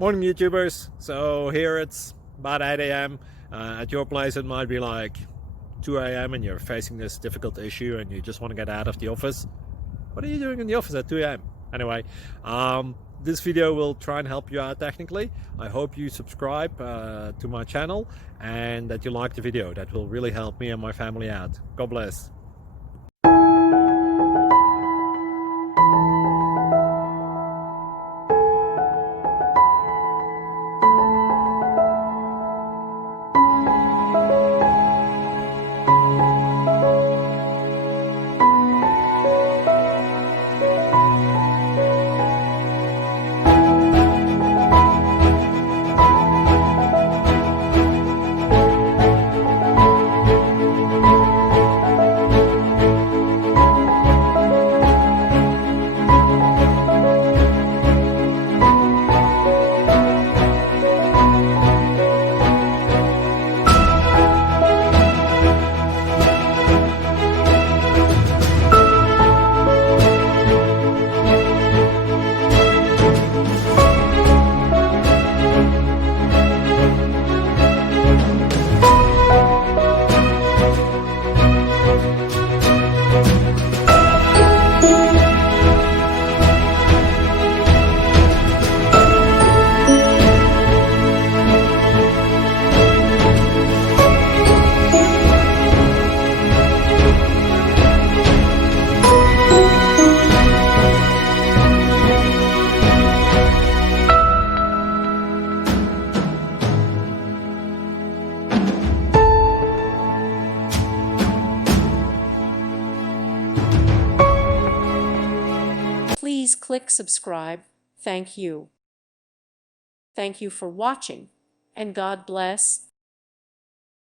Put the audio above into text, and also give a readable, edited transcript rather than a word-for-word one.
Morning YouTubers. So here it's about 8 a.m. At your place it might be like 2 a.m. and you're facing this difficult issue and you just want to get out of the office. What are you doing in the office at 2 a.m.? Anyway, this video will try and help you out technically. I hope you subscribe to my channel and that you like the video. That will really help me and my family out. God bless. Please click subscribe. Thank you. Thank you for watching, and God bless.